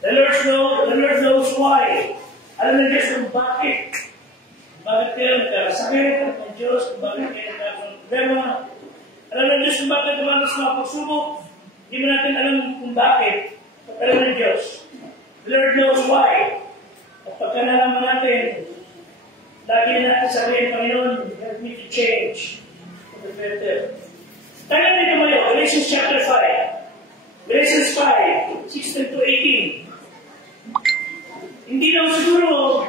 The Lord knows why. Alam na Diyos kung bakit. Bakit kayo nagkakasakit ng Diyos, kung bakit kayo nagkakaroon ng problema. Alam na Diyos kung bakit tumalas mga pagsubok. Hindi mo natin alam kung bakit. Alam na Diyos. The Lord knows why. At pagka nalaman natin, lagi na natin sabihin, Panginoon, help me to change for the better. Tingnan nito kayo, Galatians chapter 5. Galatians 5, 16 to 18. Hindi naman siguro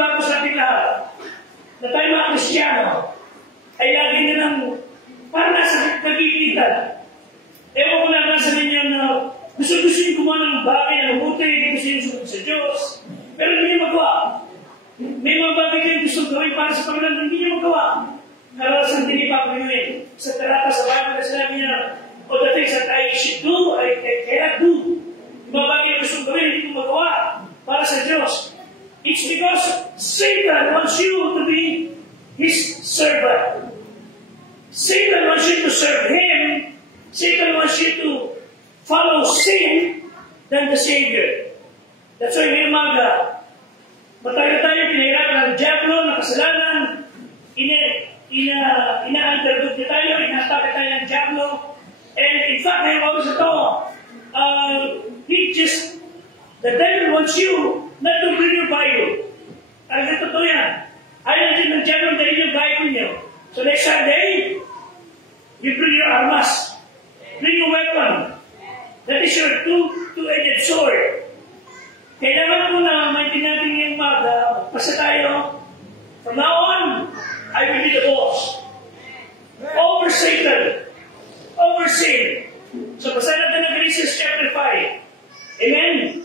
bago sa ating lahat na tayo mga Kristiyano ay lagi na lang parang nasa nagkikitan. Ewan ko lang nasa ninyo na gusto nyo gumawa ng bagay na mabuti, gusto nyo sumunod sa Diyos, pero hindi nyo magawa. May mga bagay kayo gusto gawin para sa Panginoon, hindi nyo magawa. Karanasan din pa Panginoon. Sa talata sa Bible na sinabi niya, all the things that I should do, I cannot do. Mga bagay na gusto gawin, hindi ko magawa para sa Diyos. It's because Satan wants you to be his servant. Satan wants you to serve him. Satan wants you to follow sin than the Savior. That's why may umaga, matagal-tayo pinahirapan ng Diablo, ng kasalanan, ina-underdog niya tayo, inatake tayo ng Diablo, and in fact, ngayon oras ito, he just The devil wants you not to bring your Bible. Talaga totoo yan. Ayaw din ng devil dahil yung Bible niyo. So next Sunday, you bring your armas. Bring your weapon. That is your two-edged sword. Kailangan po na maintindihan natin yung maga, magpasa tayo. From now on, I will be the boss. Over Satan. Over sin. So basa natin ng Galatians chapter 5. Amen?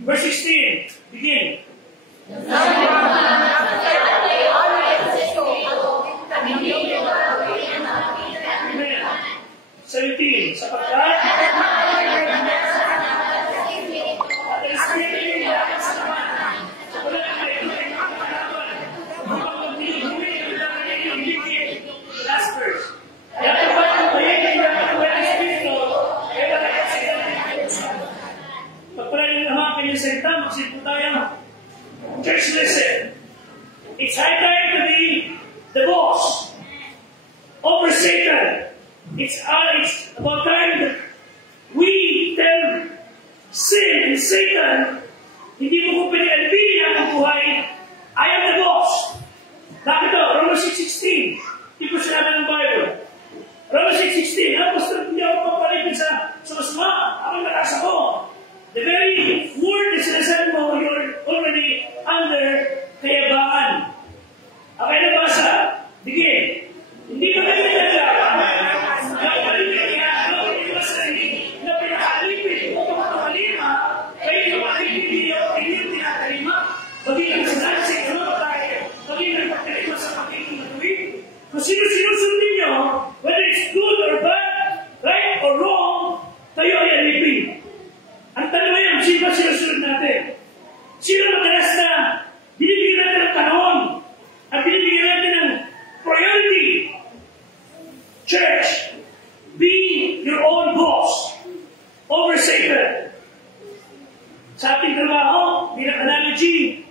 Verse 16. Begin. Amen. 17. Sapagkat last verse. Pagpalain ng mga kanyang salita, magsilpo tayo. Church, listen. It's high time to be the boss over Satan. It's about time that we tell sin and Satan, hindi mo ko pinialpinin ang buhay. I am the boss. Bakit ito? Romans 6:16. Hindi ko sinabi ng Bible. Romans 6:16. Ang pastor, hindi ako papalipin sa masama. Ang lakas ako. The very word na sinasabi mo, you're already under kayabaan. Okay na basa. Begin. Hindi ka kayo naglaban. Napalipin niya, na pinakalipin o pagpakalima, kayo yung makikipin niyo, inyong tinakalima. Magiging sinabi sa inyo, magiging pagkalima sa pakingin na tuwing. Kung sino-sino sundin niyo, whether it's good or bad, right or wrong, kayo ay alipin. Ang tanong ngayon, sino ba sinusunod natin? Sino madalas na binibigyan natin ng panahon at binibigyan natin ng priority? Church, be your own boss over Satan. Sa ating trabaho, bilang analogy,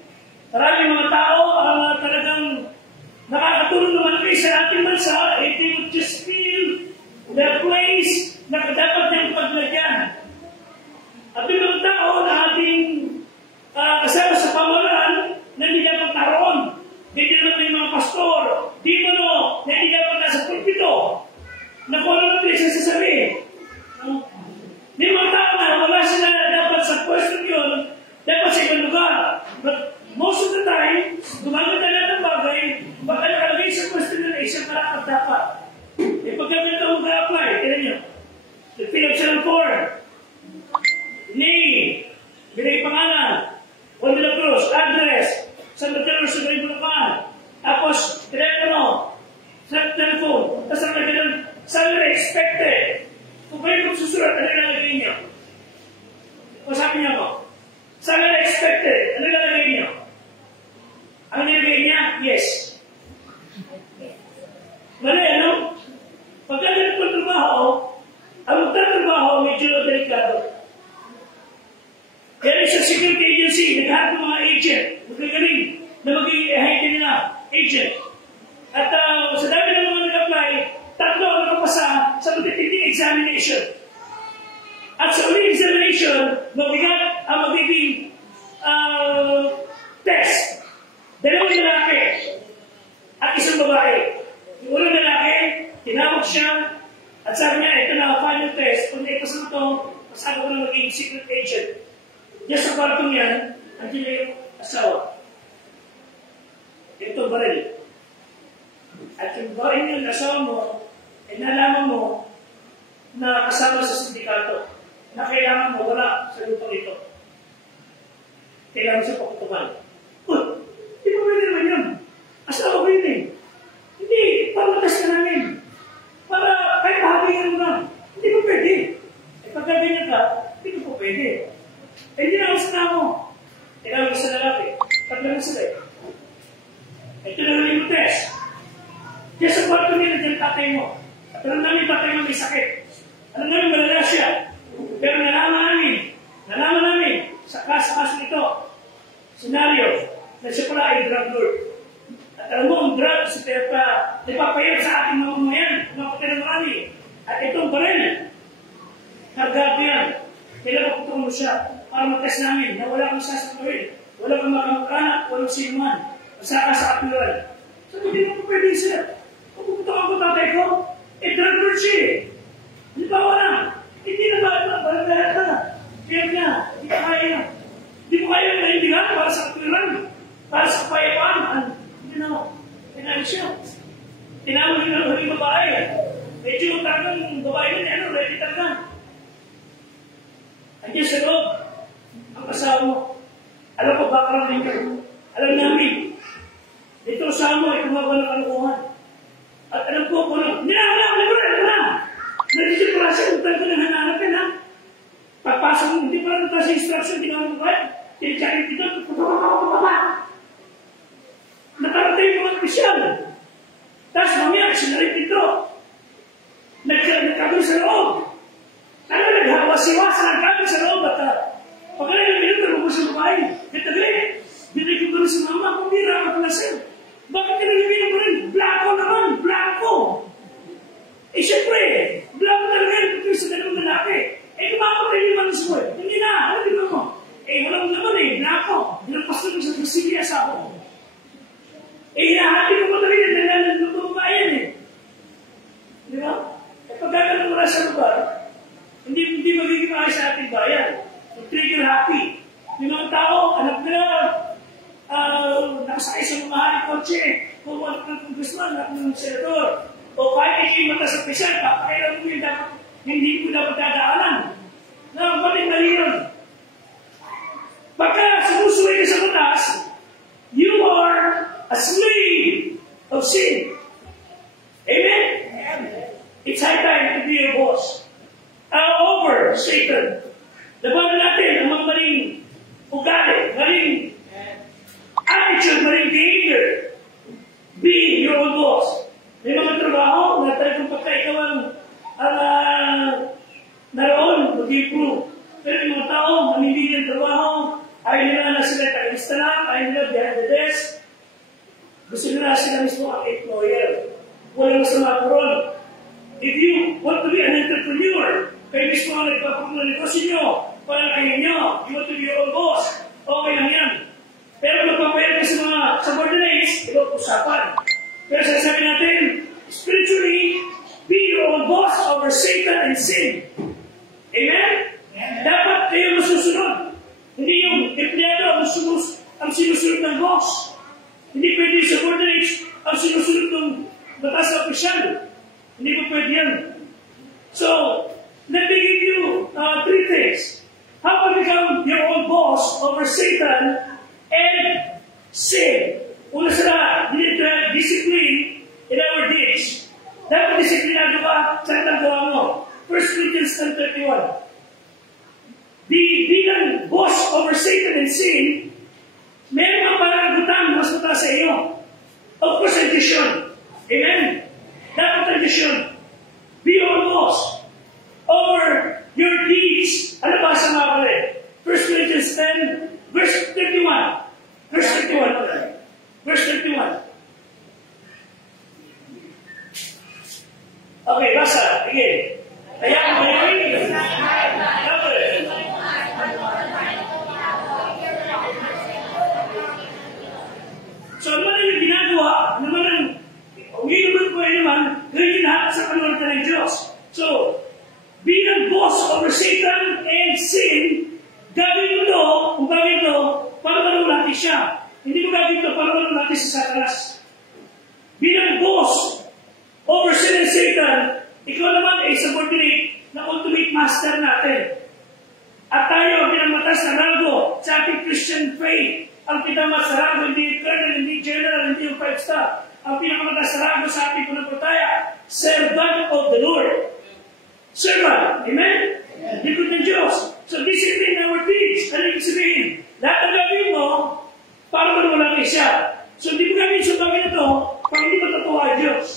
maraming mga tao ang talagang nakakatulong naman kayo sa ating bansa, they would just feel the place na dapat niyang paglagyan. At yung mga tao na ating kasama sa pamalaan na hindi dapat naroon. Hindi dapat yung mga pastor. Di mo no, na hindi dapat nasa pulpito. Na kung ano na pinag sasabihin. May mga tao na wala sila dapat sa question yun, dapat sa ibang lugar. But most of the time, gumaganda na ng bagay, baka nakalagay sa question na isang karapat dapat. E pagkakamit na mag-apply, tinan nyo. The fill of cell form. Name, binigay pangalan, Juan de la Cruz, address, San Mateo sa Galing Bulacan, tapos telepono, sa telephone, tapos ang nagandang salary expected. Kung kayo kung susulat, ano ilalagay niyo? Pasabi niyo ako, salary expected, ano ilalagay niyo? Ang nilagay niya, yes. Mali, ano? Pagka nagpatrabaho, ang magtatrabaho medyo delikado. Kaya sa security agency, naghahanap ng mga agent, magagaling na mag-i-hide nila, agent. At sa dami ng mga nag-apply, 3 ang nakapasa sa matitinding examination. At sa uling examination, mabigat ang magiging test. 2 lalaki at 1 babae. Yung unang lalaki, tinawag siya, at sabi niya, ito na final test. Kung naipasa mo ito, masabi ko na magiging secret agent. Diyan sa kwartong yan, nandiyan yung asawa. Ito baril. At yung baril yung asawa mo, ay nalaman mo na kasama sa sindikato na kailangan mo wala sa lupang ito. Kailangan sa pakutukan. Di ba pwede naman yun? Asawa ko yun eh. Hindi, pamatas ka namin. Para kahit mahagingan mo na. Hindi ko pwede. Eh pagkaganyan ka, hindi ko pwede. Eh, hindi na gusto na mo. Kailangan sa lalaki. Paglalang sila eh. Ito na naman yung test. Kaya sa kwarto nila, dyan tatay mo. At alam namin tatay mo may sakit. Alam namin malala siya. Pero nalaman namin, sa kaso ito, senaryo, na siya pala ay drug lord. At alam mo, ang drug, sa ipapayag sa ating mga umayan, mga patay ng marami. At itong baril, kargado yan. Kailangan putungan mo siya. para mag-test namin na wala kang sasakuhin, wala kang makamakanak, walang sinuman, masaka sa apilan. Sabi, hindi mo pwede, sir. Kung pupunta ako tatay ko, drug lord siya eh. Hindi ba wala? Hindi na ba ito? Barang-barang ka. Kaya niya, hindi ka kaya. Hindi mo kaya naindihan para sa apilan, para sa kapayapaan. Hindi na, kinain siya. Tinawag niya ng huling babae. Medyo talagang babae na ready talaga. Andiyan sa loob, ang kasama mo. Alam ko, background ninyo. Alam namin. Dito kasama mo ay kumagawa ng kalukuhan. At alam ko, hindi na. Nandito pala siya, utang ko na hanapin, ha? Pagpasok mo, hindi pala nata sa instruction, hindi naman mo kayo. Tinitsakin dito, nakarating yung mga opisyal. Tapos mamaya, sinalit dito. Nagkabin sa loob. Ano naghawas-iwasan ang kami sa loob at pagkala ng minuto, lumabas yung babae. Dito, binigyan ko rin sa mama, kung di rapat na sir. Bakit kinalibinan ko rin? Blanco naman, blanco. Eh, syempre, blanco talaga yung sa dalawang lalaki. Eh, kumakapag yung mga simoy. Hindi na, ano din mo? Eh, walang naman eh, blanco. Binagpas na sa Sibiyas ako. Eh, hinahati ko pa talaga yung dalalan ng babayan eh. Di ba? Eh, pagkakalang wala sa lugar, hindi magiging ayos sa ating bayan. Trigger happy. Yung mga tao, anak nila, nakasakay sa mamahaling kotse, kung ano ng congressman, anak ng senador, o kahit hindi mata sa pisal, kakailan mo yung dapat, hindi mo dapat dadaanan. Mali yun. Pagka sumusuway ka sa batas, you are a slave of sin. Amen? It's high time to be a boss. Over Satan. Labanan natin ang mga maling ugali, maling attitude, maling behavior. Be your own boss. May mga trabaho na talagang pagka ikaw ang naroon, mag-improve. Pero yung mga tao, mamimili ng trabaho, ayaw nila na sila tagalista lang, ayaw nila behind the desk. Gusto nila sila mismo ang employer. Walang masama po ron. If you want to be an entrepreneur, kayo mismo ang nagpapagod ng negosyo nyo, parang kayo nyo, you want to be your own boss, okay lang yan. Pero magpapayag ka sa mga subordinates, ito usapan. Pero sasabi natin, spiritually, be your own boss over Satan and sin. Amen? Dapat kayo masusunod. Hindi yung empleyado ang sinusunod ng boss. Hindi pwede yung subordinates ang sinusunod ng batas na opisyal. Hindi po pwede yan. So, let me give you 3 things. How to become your own boss over Satan and sin. Una sa lahat, discipline in our deeds. Dapat disiplinado ka sa nagawa mo. 1 Corinthians 10:31. Bilang boss over Satan and sin, meron kang pananagutan mas mataas sa iyo. Of course, tradition. Amen? Dapat tradition. Be your boss over your deeds. Ano ba sa mga pala? 1 Corinthians 10, verse 31. Verse 31. Verse 31. Okay, basa. Again. Kaya ang mayroon. So, ano man yung ginagawa, naman ang uminuman ko ay naman, gawin lahat sa kanulitan ng Diyos. So, bilang boss over Satan and sin, gagawin mo ito, kung gagawin ito, pagkaroon natin siya. Hindi mo gagawin ito, pagkaroon natin sa Satanas. Bilang boss over sin and Satan, ikaw naman ay subordinate na ultimate master natin. At tayo, pinamatas na rango sa ating Christian faith. Ang pinamatas na rango, hindi colonel, hindi general, hindi yung 5-star. Ang pinamatas na rango sa ating panampalataya, servant of the Lord. Servant, amen? Likod ng Diyos. So discipline our deeds. Ano yung sabihin? Lahat ng gagawin mo, para manulang siya. So hindi mo gagawin sa bagay na ito, pag hindi matutuwa ang Diyos.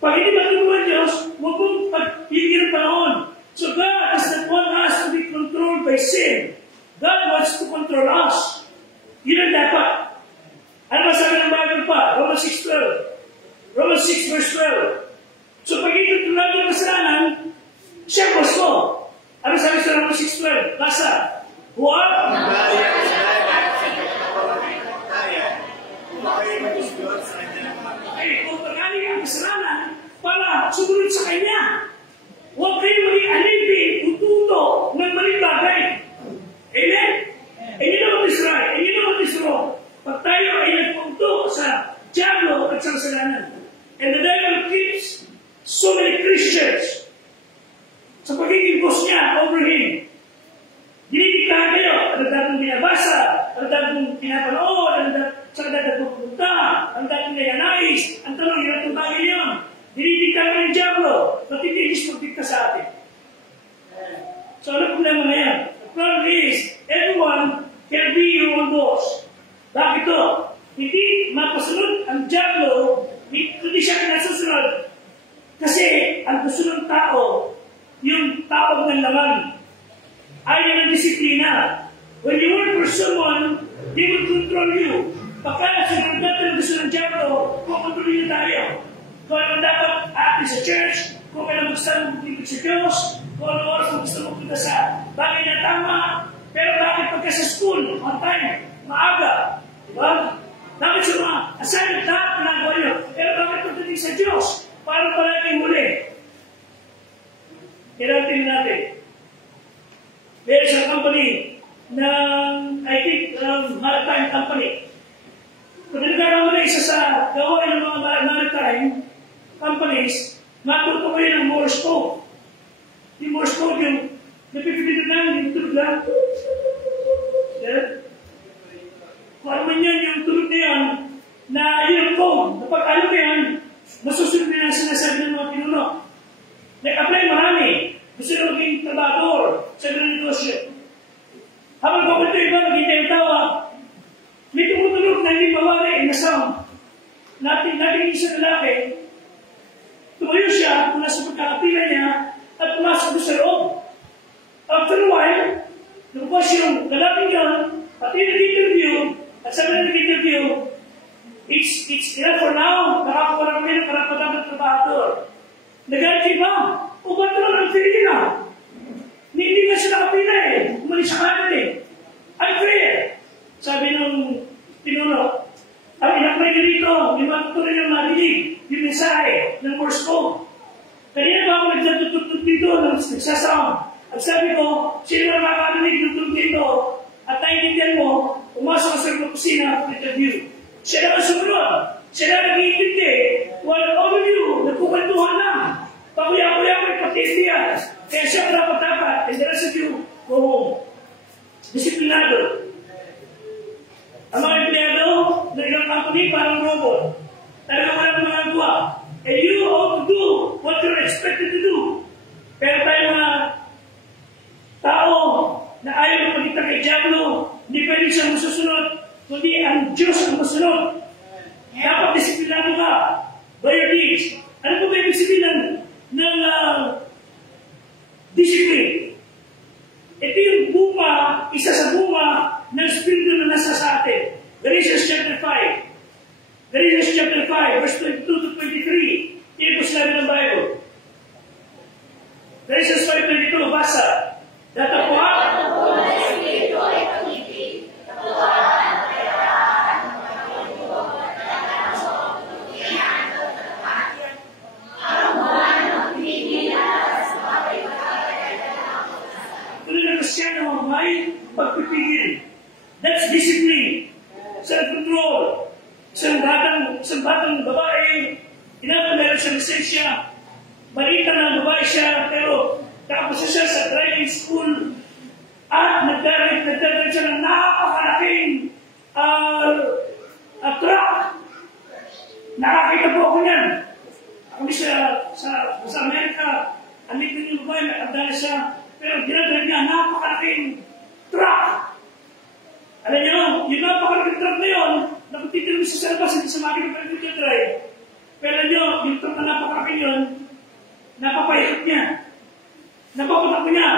Pag hindi matutuwa ang Diyos, huwag mong pag-ibigin ng panahon. So God does not want us to be controlled by sin. God wants to control us. Yun ang dapat. Ano ba sabi ng Bible pa? Romans 6:12. Romans 6 verse 12. So pag ito tulad ng kasalanan, siya boss mo. Ano sabi sa Romans 6:12? Basa. What? Ay, kung pagkali ang kasalanan para sumunod sa Kanya. Huwag kayo maging alipin, ututo ng maling bagay. Amen? And you know what is right, and you know what is wrong. Pag tayo ay nagpunto sa diablo at sa kasalanan, and the devil keeps so many Christians sa pagiging boss niya over him. Dinidiktahan kayo, ano dapat binabasa, ano dapat pinapanood, ano dapat pupunta, ano dapat nayanais, ang tanong yun ang bagay yun. Dinidiktahan ka ng diablo, matitigis magdikta sa atin. So ano problema na yan? The problem is, everyone can be your own boss. Bakit ito? Hindi mapasunod ang diablo, hindi siya kinasusunod. Kasi ang gusto ng tao, yung tao ng laman, ayaw ng disiplina. When you work for someone, they will control you. Pagka sunod natin ang gusto ng diablo, kukontrolin tayo. Kung ano dapat aatin sa church, kung ano gusto mo magpipig sa Diyos, kung ano oras mo gusto mo punta sa bagay na tama, pero bakit pagka sa school, on time, maaga, diba? Bakit sa mga assignment lahat ginagawa nyo, pero bakit pagdating sa Diyos, parang palaging huli? Kailangan natin. There is a company ng, I think, maritime company. Kung nagkakaroon na isa sa gawain ng mga maritime companies, matuto kayo ng Morse code. Yung Morse code, yung napipilit lang, yung tulog lang. Kung ano man yan, yung tulog na yan, na yung code, kapag ano na yan, masusunod na yung sinasabi ng mga pinuno. Nag-apply marami. Gusto nyo maging trabador sa mga negosyo. Habang kapag ito iba, maging tawa, may tumutulog na hindi mawari na sound. Natin isa lalaki, tumayo siya mula sa pagkakapila niya at pumasok sa loob. After a while, lumabas yung lalaking yun, pati nag-interview, at sabi na nag-interview, it's enough for now, nakakuha kami ng karapatan ng trabador. Nagalit iba, o ba't naman ang Filipina? Hindi nga siya nakapila eh, umalis sa kanan eh. Unfair! Sabi nung pinuno, ang inapply na rito, yung matutuloy ng marinig, yung mensahe ng Morse code. Kanina ba ako nagtututut dito, nagsasound. At sabi ko, sino na makakarinig ng tutut dito, at naiintindihan mo, umasok ka sa kusina at interview. Siya na kasunod, siya na nag-iintindi, while all of you, nagkukwentuhan lang. Pakuya-kuya ko yung pag-iindihan. Kaya siya dapat-dapat, and the rest of you, go home. Disiplinado. Ang mga empleyado na ilang company parang robot. Talagang walang magagawa. And you ought to do what you're expected to do. Pero tayo mga tao na ayaw na pagkita kay Diablo, hindi pwede siyang masusunod, kundi ang Diyos ang masunod. Dapat disiplinado ka by your deeds. Ano po ba ibig sabihin ng discipline? Ito yung bunga, isa sa bunga ng Espiritu na nasa sa atin. Galatians chapter 5. Galatians chapter 5, verse 22 to 23. Ito sinabi ng Bible. Galatians 5:22, basa. Datapwa. Pagpipigil. That's discipline. Self-control. Isang batang babae, meron siya lisensya. Malita na babae siya, pero tapos siya sa driving school at nagdarit siya ng napakalaking truck. Nakakita po ako niyan. Ako sa Amerika, alitin yung babae, nakadala siya, pero ginagawa niya, napakalaking truck. Alam niyo, yung napakalaking truck na yun, nakatitin mo sa labas, hindi sa makikita ng drive. Pero alam niyo, yung truck na napakalaking yun, napapahirap niya. Napapatakbo niya.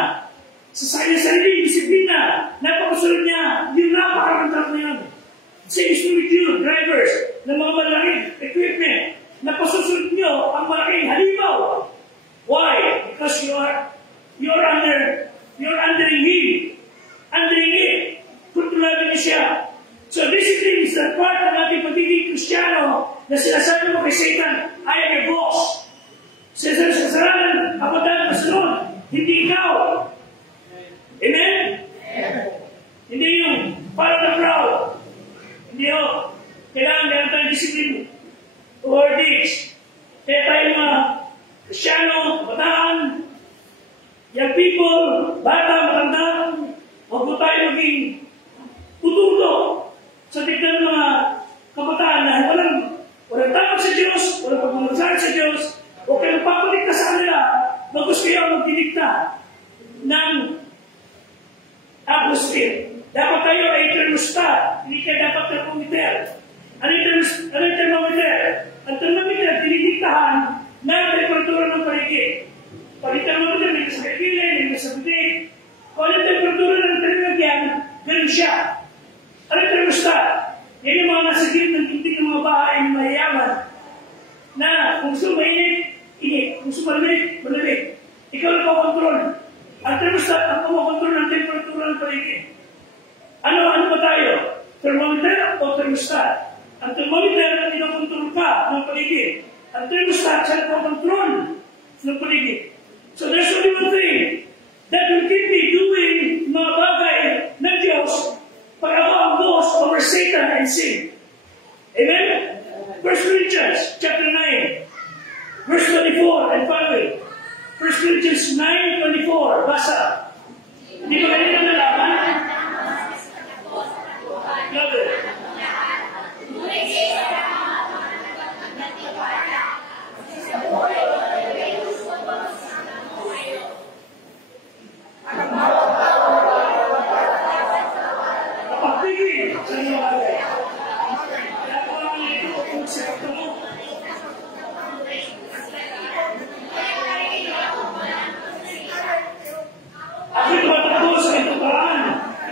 Sa kanya sarili, disiplina. Napakasunod niya, yung napakalaking truck na yun. Same is with you, drivers, ng mga malaking equipment. Napasusunod niyo ang malaking halimaw. Why? Because you're under him. Under him Hindi yung follow the crowd. Hindi ho. Kailangan meron tayong disiplin. Or this. Kaya tayo mga Kristyano, bataan, young people, bata, matanda, huwag po tayo maging putulo sa tignan ng mga kabataan na walang takot sa Diyos, walang pagmamasahe sa Diyos, o kayong papalikta sa kanila na gusto kayo magdinikta ng atmosphere. Dapat tayo ay thermostat, hindi kayo dapat thermometer. Ano yung thermometer? Ang thermometer, dinidiktahan ng temperatura ng paligid. Pag yung thermometer, may nasa kaibigan, may nasa bibig. Kung ano yung temperatura ng thermometer, ganun siya. Ano yung thermostat? Yan yung mga nasa gilid ng tindig ng mga bahay ng mayayaman na kung gusto mainit, init. Kung gusto malamig, malamig. Ikaw na pakontrol. Ang thermostat, ang pakontrol ng temperatura ng paligid. Ano ba tayo? Thermometer o thermostat? Ang thermometer, pinakontrol ka ng paligid. Ang thermostat, siya nagpakontrol ng paligid. So there's only one thing that will keep me doing mga bagay ng Diyos pag ako ang boss over Satan and sin. Amen? 1 Corinthians chapter 9, verse 24 and following. 1 Corinthians 9:24, basa. Hindi ba ganito nalaman? Grabe. Kapagpigil sa inyo bagay. Kaya ko lang ito kung sikapto mo. Ako ito matakbo sa itong paraan.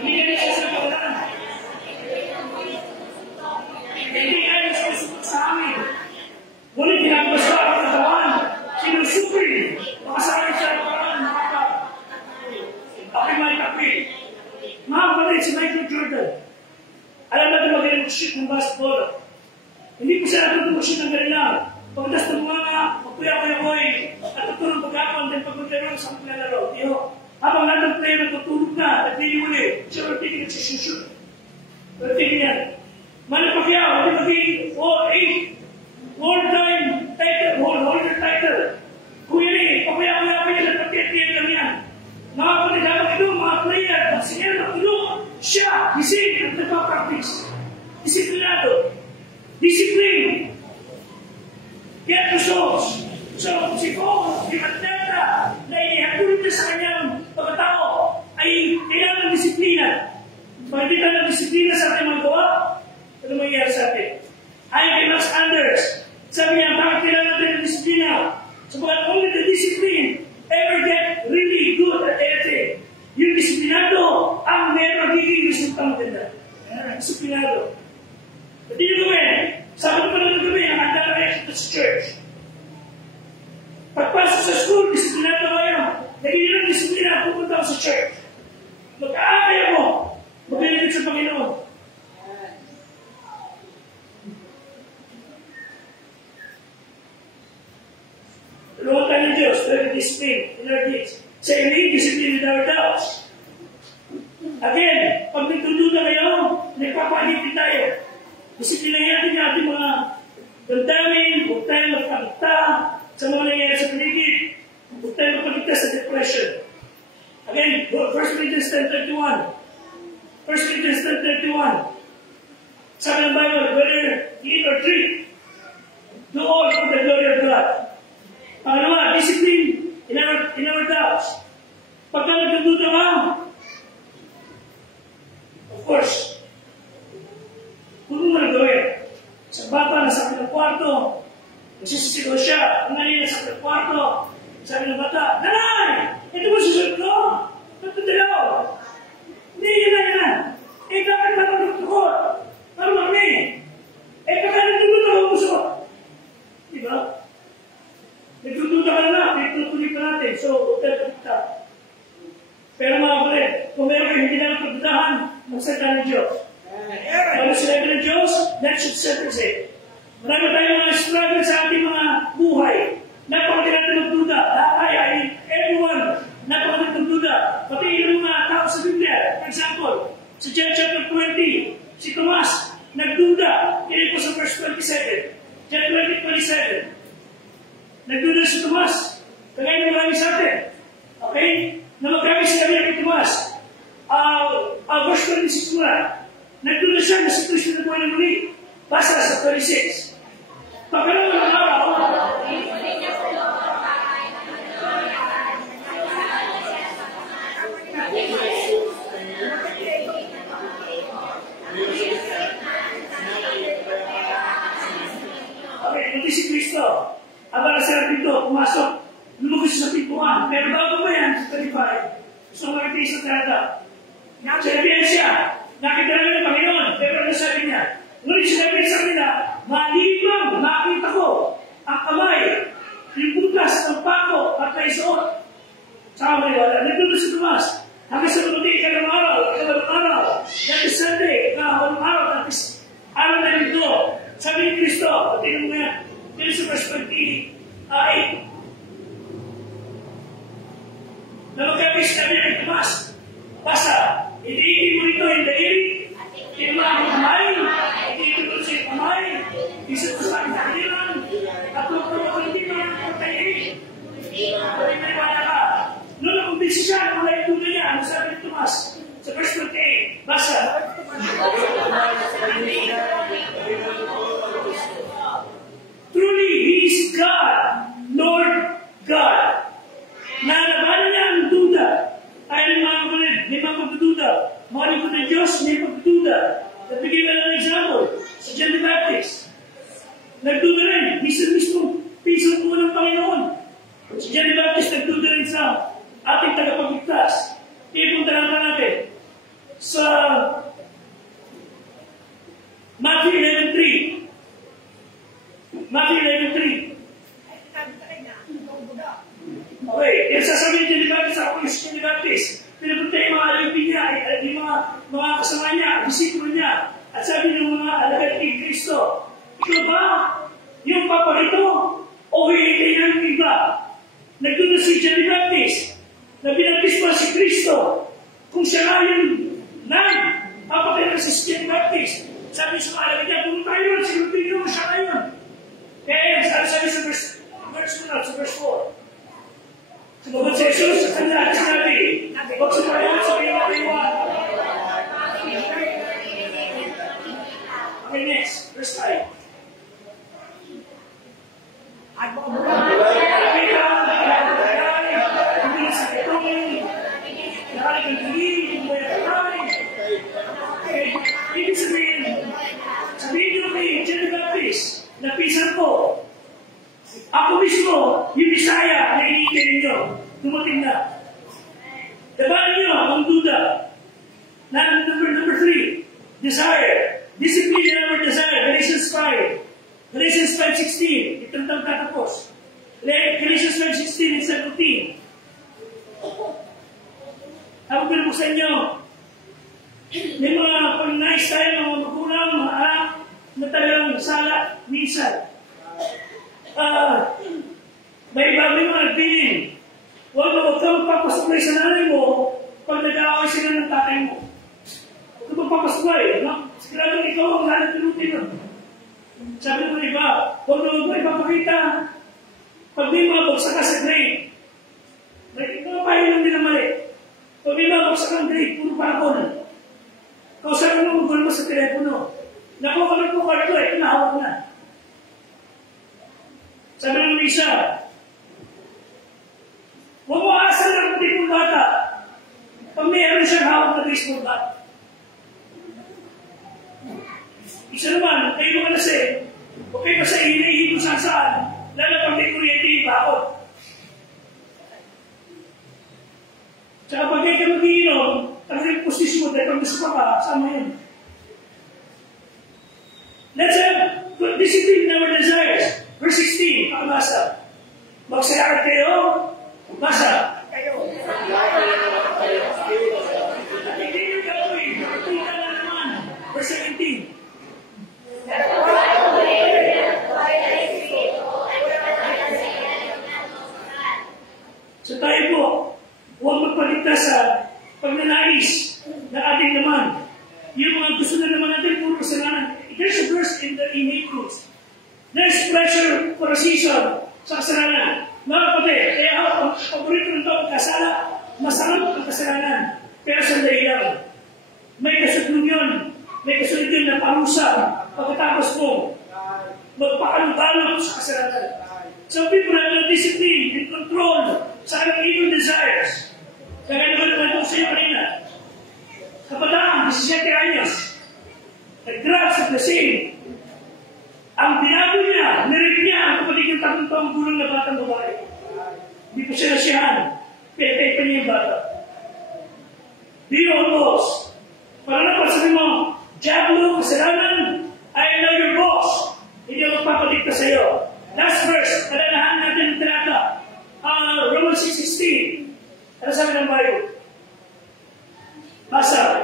Hindi yan isa sa paraan. Hindi yan isa sa amin. Ngunit pinagpasa ang katawan. Sinusupri. Makasakit sa paraan. Ako'y may kapil. Mga kapatid, si Michael Jordan. Alam natin magaling mag-shoot ng basketball. Hindi po siya natutong mag-shoot ng ganun lang. Pagdas ng mga magkuya-kuya-kuya at tutulong pagkakon din pag-magkaroon sa mga laro. Habang natang player natutulog na, nagdiliwali, siya rotating at siya-shoot. Rotating yan. Manny Pacquiao, hindi maging 8 all-time title, holder title. Kuya rin, Pacquiao yan, nagpatiyan lang yan. Mga kapatid, ito, mga player, magsinyan, matulog, siya, gising, at nagpa-practice. Disiplinado. Discipline. Get results. So, si Paul, si Matleta, na inihatulog niya sa kanyang pagkatao, ay kailangan ng disiplina. Pag hindi tayo ng disiplina sa ating mga gawa, ano mangyayari sa atin? Ayon kay Max Anders, sabi niya, bakit kailangan natin ng disiplina? Sabagat only the discipline ever get really good at anything. Yung disiplinado, ang meron magiging resulta maganda. Disiplinado. Hindi nyo gawin. Sabi ko na gawin, ang handa na exit sa church. Pagpasok sa school, disiplinado kayo. Nagiging ng disiplina, pupunta ako sa church. Mag-aakay ako. Magliligid sa Panginoon. Tulungan tayo ng Diyos, very discipline in our deeds. Sa ilig, discipline in our doubts. Again, pag nagtutunan kayo, nagpapahigit tayo. Disiplinahin natin yung ating mga damdamin, huwag tayo magpagta sa mga nangyayari sa paligid, huwag tayo magpagta sa depression. Again, 1 Corinthians 10:31. 1 Corinthians 10:31. Sabi ng Bible, whether eat or drink, do all for the glory of God. Pangalawa, discipline in our doubts. Pagka nagdududa ka, of course, kung mo nagawin. Sa bata, nasa akin ng kwarto, nagsisisigaw siya, ang nanay nasa akin ng kwarto, sabi ng bata, Nanay! Ito mo susunod ko? Nagtutulaw! Hindi yun na yan. Dapat na magtutukot. Ano mami? Pagka nagdududa ka gusto. Diba? Nagdududa ka na, nagtutuloy pa natin. So, kita. Pero mga kapatid, kung meron kayo hindi na pagdudahan, magsalita ng Diyos. Pag sinabi ng Diyos, that should settle it. Marami tayong mga struggle sa ating mga buhay. Napakati natin magduda. Everyone, napakati magduda. Pati yung mga tao sa Biblia. For example, Sa John chapter 20, si Tomas, nagduda. Yan po sa verse 27. John 20:27. Nagduda si Tomas. Kagaya ng marami sa atin. Okay? Na magkami sila kay Tomas. Verse 26 muna. Nagduda siya na si Kristo na buhay na muli. Basa sa 26. Pagkaroon ng araw, okay, si Kristo. Abala siya dito, pumasok. Lumagos siya sa pintuan. Pero bago ba yan, sa 35, gusto ko makita sa talata. Sa ebidensya, nakita namin ng Panginoon. Pero ano sabi niya? Ngunit sinabi sa kanila, malibang nakita ko ang kamay, yung butas ng pako at naisuot. Saka maniwala, nagdudo si Tomas. Hanggang sa mabuti ka ng araw, that is Sunday, na walang araw, that is araw na nito. Sabi ni Kristo, tingnan mo yan, dito sa perspektive, na magkabis na rin ng Tomas. Basta, hindi mo ito yung dahilig, hindi mo ang kamay, hindi mo siya yung kamay, isip ko sa aking kalilan, at kung hindi mo ang pagkain, hindi maniwala ka. Noon akong busy siya, wala yung tunay niya, ano sabi ni Tomas? Sa verse 28, basa. Truly, He is God, Lord God. Nalabanan niya ang duda. Tayo ng mga kapatid, may mga pagdududa. Mga lingkod ng Diyos, may pagdududa. Nabigyan na ng example, si John the Baptist. Nagduda rin, mismo piso po ng Panginoon. Si John the Baptist nagduda rin sa ating tagapagligtas. Ipunta lang natin sa Matthew 11:3. Matthew 11:3. Okay, yung sasabihin niya ni Baptist, ako yung John the Baptist. Pinapunta yung mga alipin niya, yung mga kasama niya, disipulo niya. At sabi ng mga alagad ni Kristo, ito ba yung paparito o hindi ng iba? Nagduda si John the Baptist na binaptis pa si Kristo. Kung siya nga yung papakita si John the Baptist, sabi sa mga alagad niya, kung tayo, sinutin mo siya ngayon. Kaya sabi sa verse 4. Sumagot si Jesus sa kanya at sinabi, huwag sumayon sa pinag-iwan. Okay, next. Verse 5. Ibig sabihin nyo kay John the Baptist, napisan ko. Ako mismo, yung Bisaya na iniintay ninyo, dumating na. Dabalan nyo ang duda. Number 3, desire. Discipline and our desire. Galatians 5. Galatians 5:16. Itong tang tatapos. Galatians 5:16 and 17. Ako pinag sa inyo, may mga pag-nice tayo, mga magulang, mga anak, na talagang sala, minsan. May mga nagbilin. Huwag ka magpapasuklay sa nanay mo pag nag-aaway sila ng tatay mo. Huwag ka magpapasuklay. Sigurado ikaw ang lalatunutin nun. Sabi mo iba, huwag mo ipapakita. Pag may mga bagsak ka sa grade, may papayo lang din ang mali. Pag may mga bagsak ang grade, puro pakon. Kausaran mo, magul mo sa telepono. Nakuha ka magpukar ko, ito nahawak na. Sabi ng isa, huwag mo asal ng tipong bata. Pag mayroon siyang hawak na baseball bat. Isa naman, kayo naman kasi, okay pa sa hinihin kung saan, lalo pag may kuryente yung bakot. Tsaka pag kayo ka mag-iinom, talagang posisyon mo, dahil pag gusto ka, sama yun. Let's have good discipline in our desires. Verse 16, pakabasa. Magsayakad kayo, basa. Hindi nyo gawin, nakikita na naman. Verse 17. So tayo po, huwag magpaligtas sa pagnanais na ating naman. kasunod naman natin puro kasalanan. There's a verse in Hebrews. There's pleasure for a season sa kasalanan. Mga kapatid, kaya ang paborito ng tao kasala, masarap ang kasalanan. Pero sandali lang, may kasunod yun. May kasunod yun na parusa pagkatapos mo magpakalong-balong sa kasalanan. So people have no discipline and control sa kanilang evil desires. Kaya naman ito sa iyo kanina. Kabataan, 17 anyos, nag-drugs at lasing. Ang binago niya, narinig niya ang kapatid ng 3 taong gulang na batang babae. Hindi po siya nasiyahan. Pepay pa niya yung bata. Be your boss. Para naman sabi mo, Diablo, kasalanan, I know your boss. Hindi ako magpapaligta sa iyo. Last verse, alalahan natin ang talata. Romans 6:16. Ano sabi ng bayo? Basa.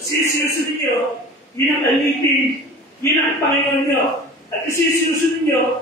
Sinusunod niyo, yun ang alipin, yun ang Panginoon niyo. At sinusunod niyo,